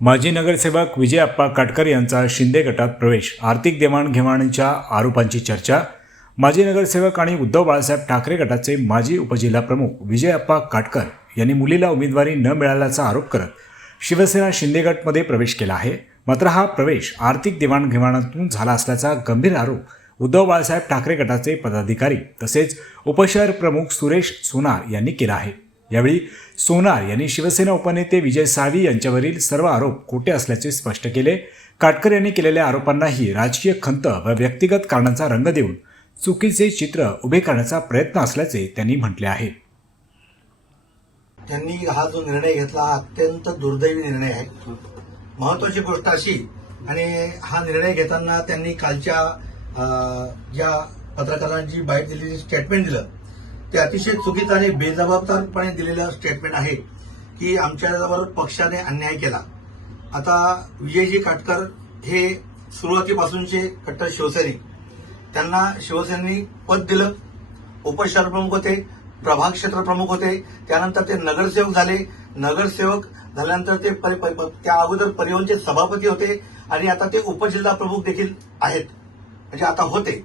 माजी नगरसेवक विजयप्पा काटकर यांचा शिंदे गटात प्रवेश, आर्थिक देवाणघेवाणीच्या आरोपांची चर्चा। माजी नगरसेवक आणि उद्धव बाळासाहेब ठाकरे गटाचे माजी उपजिल्हाप्रमुख विजयप्पा काटकर यांनी मुलीला उमेदवारी न मिळाल्याचा आरोप करत शिवसेना शिंदे गटमध्ये प्रवेश केला आहे। मात्र हा प्रवेश आर्थिक देवाणघेवाणीतून झाला असल्याचा गंभीर आरोप उद्धव बाळासाहेब ठाकरे गटाचे पदाधिकारी तसेच उपशहर प्रमुख सुरेश सोनार यांनी केला आहे। यावेळी सोनार यांनी शिवसेना उपनेते विजय साळवी यांच्यावरील सर्व आरोप खोटे असल्याचे स्पष्ट केले। काटकर यांनी केलेल्या आरोपांनाही राजकीय खंत व व्यक्तिगत कारणांचा रंग देऊन चुकीचे चित्र उभे करण्याचा प्रयत्न असल्याचे त्यांनी म्हटले आहे। त्यांनी हा जो निर्णय घेतला हा अत्यंत दुर्दैवी निर्णय आहे। महत्वाची गोष्ट अशी, आणि हा निर्णय घेताना त्यांनी कालच्या ज्या पत्रकारांची बाईट दिलेली स्टेटमेंट दिलं ते अतिशय चुकीचं आणि बेजबाबदारपणे दिलेलं स्टेटमेंट आहे की आमच्यावर पक्षाने अन्याय केला। आता विजयजी काटकर हे सुरुवातीपासूनचे कट्टर शिवसैनिक, त्यांना शिवसेनेनी पद दिलं, उपशहर प्रमुख होते, प्रभाग क्षेत्र प्रमुख होते, त्यानंतर ते नगरसेवक झाले, नगरसेवक झाल्यानंतर ते त्या अगोदर परिवहनचे सभापती होते आणि आता ते उपजिल्हा प्रमुख देखील आहेत, म्हणजे आता होते।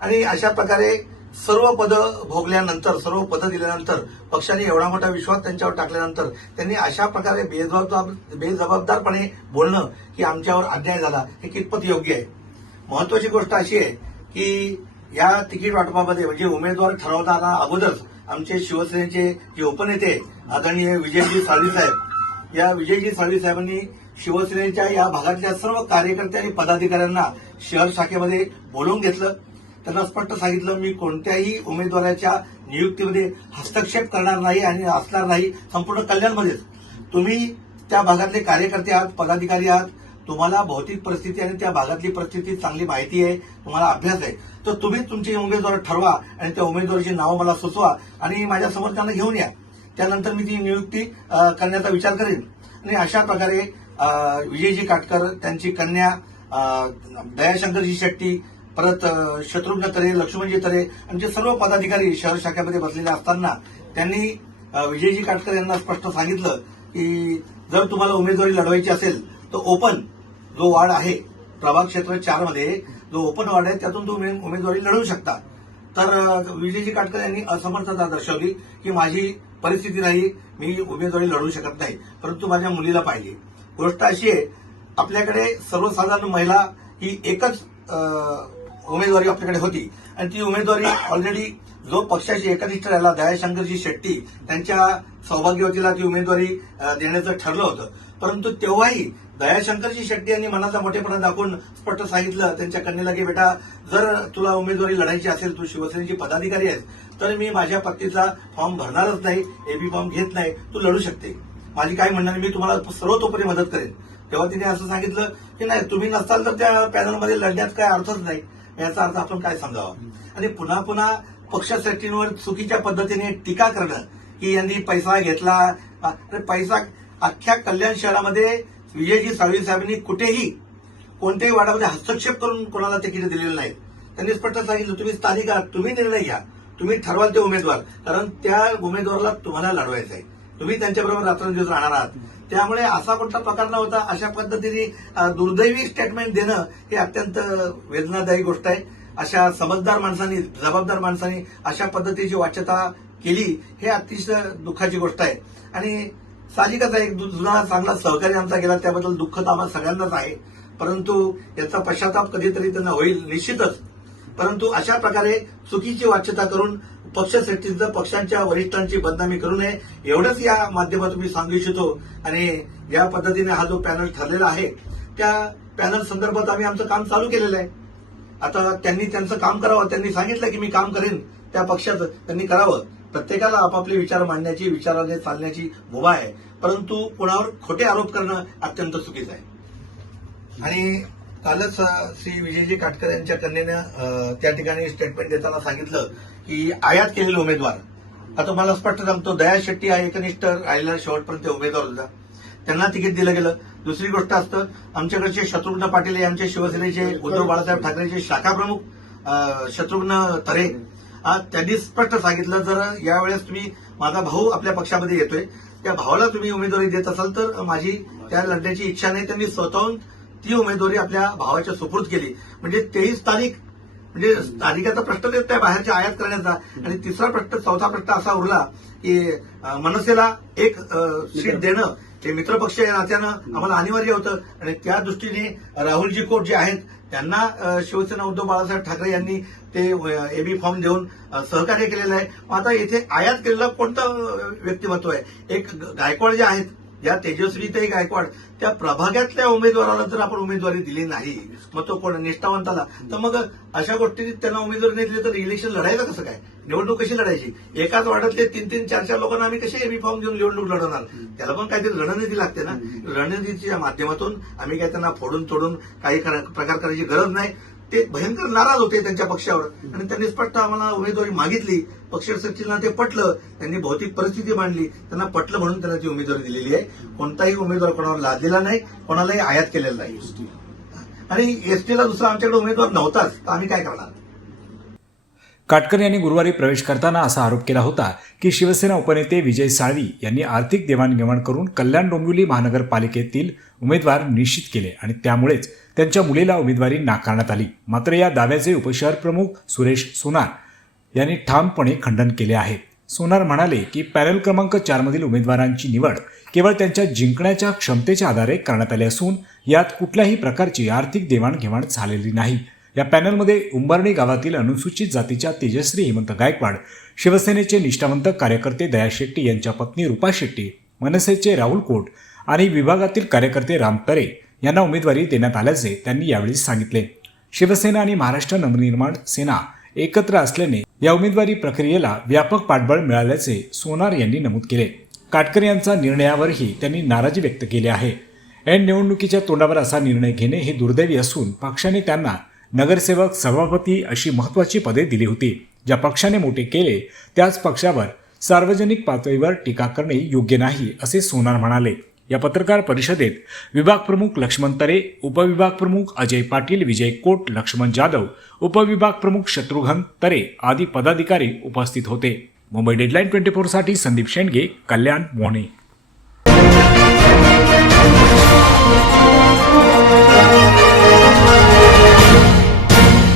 आणि अशा प्रकारे सर्व पदं भोगल्यानंतर, सर्व पदं दिल्यानंतर, पक्षाने एवढा मोठा विश्वास त्यांच्यावर टाकल्यानंतर त्यांनी अशा प्रकारे बेजबाबदारपणे बोलणं की आमच्यावर अन्याय झाला हे कितपत योग्य आहे। महत्वाची गोष्ट अशी आहे की या तिकीट वाटपामध्ये म्हणजे उमेदवार ठरवताना अगोदरच आमचे शिवसेनेचे जे उपनेते आदरणीय विजयजी साळवी साहेब, या विजयजी साळवी साहेबांनी शिवसेनेच्या या भागातल्या सर्व कार्यकर्ते आणि पदाधिकाऱ्यांना शहर शाखेमध्ये बोलवून घेतलं। त्यांना स्पष्ट सांगितलं, मी कोणत्याही उमेदवाराच्या नियुक्तीमध्ये हस्तक्षेप करणार नाही आणि असणार नाही, संपूर्ण कल्याणमध्येच। तुम्ही त्या भागातले कार्यकर्ते आहात, पदाधिकारी आहात, तुम्हाला भौतिक परिस्थिती आणि त्या भागातली परिस्थिती चांगली माहिती आहे, तुम्हाला अभ्यास आहे, तर तुम्ही तुमची उमेदवार ठरवा आणि त्या उमेदवाराची नावं मला सुचवा आणि माझ्यासमोर त्यांना घेऊन या, त्यानंतर मी ती नियुक्ती करण्याचा विचार करेन। आणि अशा प्रकारे विजयजी काटकर, त्यांची कन्या दयाशंकरजी शेट्टी, परत शत्रुघ्न तरे, लक्ष्मणजी तरे आमचे सर्व पदाधिकारी शहर शाखेमध्ये बसलेले असताना त्यांनी विजयजी काटकर यांना स्पष्ट सांगितलं की जर तुम्हाला उमेदवारी लढवायची असेल तर ओपन जो वार्ड आहे प्रभाग क्षेत्र 4 मध्ये जो ओपन वार्ड आहे त्यातून तुम्ही उमेदवारी लढवू शकता। तर विजयजी काटकर यांनी असमर्थता दर्शवली की माझी परिस्थिती नाही, मी उमेदवारी लढवू शकत नाही, परंतु माझ्या मुलीला पाहिजे। गोष्ट अशी आहे, आपल्याकडे सर्वसाधारण महिला ही एकच उमेदवारी आपल्याकडे होती आणि ती उमेदवारी ऑलरेडी जो पक्षाशी एकनिष्ठ राहिला दयाशंकरजी शेट्टी, त्यांच्या सौभाग्यवतीला ती उमेदवारी देण्याचं ठरलं होतं। परंतु तेव्हाही दयाशंकरजी शेट्टी यांनी मनाचा मोठेपणा दाखवून स्पष्ट सांगितलं त्यांच्या कन्येला की बेटा, जर तुला उमेदवारी लढायची असेल, तू शिवसेनेची पदाधिकारी आहेस, तर मी माझ्या पत्नीचा फॉर्म भरणारच नाही, एबी फॉर्म घेत नाही, तू लढू शकते। माझी काय म्हणणं, मी तुम्हाला सर्वतोपरी मदत करेन। तेव्हा तिने असं सांगितलं की नाही, तुम्ही नसाल तर त्या पॅनलमध्ये लढण्यात काय अर्थच नाही। याचा अर्थ आपण काय समजावा? आणि पुन्हा पुन्हा पक्षश्रेष्ठींवर चुकीच्या पद्धतीने टीका करणं की यांनी पैसा घेतला, पैसा अख्ख्या कल्याण शहरामध्ये विजयजी साळवी साहेबांनी कुठेही कोणत्याही वार्डामध्ये हस्तक्षेप करून कोणाला तिकीट दिलेलं नाही। त्यांनी स्पष्ट सांगितलं, तुम्ही स्थानिक आहात, तुम्ही निर्णय घ्या, तुम्ही ठरवाल ते उमेदवार, कारण त्या उमेदवाराला तुम्हाला लढवायचं आहे, तुम्ही त्यांच्याबरोबर रात्रंदिवस राहणार आहात। त्यामुळे असा कुठला प्रकार नव्हता। अशा पद्धतीने दुर्दैवी स्टेटमेंट देणं हे अत्यंत वेदनादायी गोष्ट आहे। अशा समजदार माणसांनी, जबाबदार माणसांनी अशा पद्धतीची वाच्यता केली हे अतिशय दुःखाची गोष्ट आहे। आणि साहजिकच आहे, एक जुना चांगला सहकारी आमचा गेला, त्याबद्दल दुःख तर आम्हाला सगळ्यांनाच आहे, परंतु याचा पश्चाताप कधीतरी त्यांना होईल निश्चितच। परंतु अशा प्रकारे चुकीची वाच्यता करून पक्षश्रेष्ठींचं, पक्षांच्या वरिष्ठांची बदनामी करू नये, एवढंच या माध्यमातून मी सांगू इच्छितो। आणि ज्या पद्धतीने हा जो पॅनल ठरलेला आहे त्या पॅनल संदर्भात आम्ही आमचं काम चालू केलेलं आहे। आता त्यांनी त्यांचं काम करावं, त्यांनी सांगितलं की मी काम करेन त्या पक्षाचं, त्यांनी करावं। प्रत्येकाला आपापले विचार मांडण्याची, विचाराने चालण्याची मुभा आहे, परंतु कोणावर खोटे आरोप करणं अत्यंत चुकीचं आहे। आणि कालच श्री विजयजी काटकर यांच्या कन्येनं त्या ठिकाणी स्टेटमेंट देताना सांगितलं की आयात केलेले उमेदवार, आता मला स्पष्ट सांगतो, दया शेट्टी हा एकनिष्ठ राहिलेला शेवटपर्यंत उमेदवार होता, त्यांना तिकीट दिलं गेलं। दुसरी गोष्ट असतं, आमच्याकडचे शत्रुघ्न पाटील हे आमचे शिवसेनेचे उद्धव बाळासाहेब ठाकरेचे शाखा प्रमुख शत्रुघ्न तरे, त्यांनी स्पष्ट सांगितलं, जर यावेळेस तुम्ही, माझा भाऊ आपल्या पक्षामध्ये येतोय, त्या भावाला तुम्ही उमेदवारी देत असाल तर माझी त्या लढण्याची इच्छा नाही. त्यांनी स्वतःहून ती उमेदवारी आपल्या भावाच्या सुपूर्द केली. म्हणजे 23 तारीख म्हणजे तारीखाचा प्रश्न देत नाही बाहेरच्या आयात करण्याचा. आणि तिसरा प्रश्न, चौथा प्रश्न असा उरला की मनसेला एक सीट देणं हे मित्रपक्ष या नात्यानं आम्हाला अनिवार्य होतं. आणि त्या दृष्टीने राहुलजी खोत जे आहेत त्यांना शिवसेना उद्धव बाळासाहेब ठाकरे यांनी ते एबी फॉर्म देऊन सहकार्य केलेलं आहे. आता येथे आयात केलेलं कोणतं व्यक्तिमत्व आहे? एक गायकवाड जे आहेत, या तेजस्वीताई गायकवाड, त्या प्रभागातल्या उमेदवाराला जर आपण उमेदवारी दिली नाही, मग तो कोण निष्ठावंताला, तर मग अशा गोष्टी त्यांना उमेदवारी नाही दिली तर इलेक्शन लढायचं कसं काय? निवडणूक कशी लढायची? एकाच वार्डातले 3-3, 4-4 लोकांना आम्ही कसे एबी फॉर्म घेऊन निवडणूक लढवणार? त्याला पण काहीतरी रणनीती लागते ना. रणनीतीच्या माध्यमातून आम्ही काय त्यांना फोडून तोडून काही प्रकार करायची गरज नाही. ते भयंकर नाराज होते त्यांच्या पक्षावर आणि त्यांनी स्पष्ट आम्हाला उमेदवारी मागितली. पक्ष सचिवांना ते पटलं, त्यांनी भौतिक परिस्थिती मांडली, त्यांना पटलं म्हणून त्यांना ती उमेदवारी दिलेली आहे. कोणताही उमेदवार कोणावर लादलेला नाही, कोणालाही आयात केलेला नाही. आणि एसटीला दुसरा आमच्याकडे उमेदवार नव्हताच, तर आम्ही काय करणार? काटकर यांनी गुरुवारी प्रवेश करताना असा आरोप केला होता की शिवसेना उपनेते विजय साळवी यांनी आर्थिक देवाणघेवाण करून कल्याण डोंबिवली महानगरपालिकेतील उमेदवार निश्चित केले आणि त्यामुळेच त्यांच्या मुलीला उमेदवारी नाकारण्यात आली. मात्र या दाव्याचे उपशहर प्रमुख सुरेश सोनार यांनी ठामपणे खंडन केले आहे. सोनार म्हणाले की पॅनल क्रमांक 4 मधील उमेदवारांची निवड केवळ त्यांच्या जिंकण्याच्या क्षमतेच्या आधारे करण्यात आली असून यात कुठल्याही प्रकारची आर्थिक देवाणघेवाण झालेली नाही. या पॅनलमध्ये उंबर्णी गावातील अनुसूचित जातीच्या तेजश्री हेमंत गायकवाड, शिवसेनेचे निष्ठावंत कार्यकर्ते दया शेट्टी यांच्या पत्नी रूपा शेट्टी, मनसेचे राहुल कोट आणि विभागातील कार्यकर्ते राम तरे यांना उमेदवारी देण्यात आल्याचे त्यांनी यावेळी सांगितले. शिवसेना आणि महाराष्ट्र नवनिर्माण सेना एकत्र असल्याने या उमेदवारी प्रक्रियेला व्यापक पाठबळ मिळाल्याचे सोनार यांनी नमूद केले. काटकर यांच्या निर्णयावरही त्यांनी नाराजी व्यक्त केली आहे. ऐन निवडणुकीच्या तोंडावर असा निर्णय घेणे हे दुर्दैवी असून पक्षाने त्यांना नगरसेवक, सभापती अशी महत्त्वाची पदे दिली होती. ज्या पक्षाने मोठे केले त्याच पक्षावर सार्वजनिक पातळीवर टीका करणे योग्य नाही, असे सोनार म्हणाले. या पत्रकार परिषदेत विभाग प्रमुख लक्ष्मण तरे, उपविभाग प्रमुख अजय पाटील, विजय कोट, लक्ष्मण जाधव, उपविभाग प्रमुख शत्रुघ्न तरे आदी पदाधिकारी उपस्थित होते. मुंबई डेडलाईन 24 साठी संदीप शेंडगे, कल्याण, मोहने.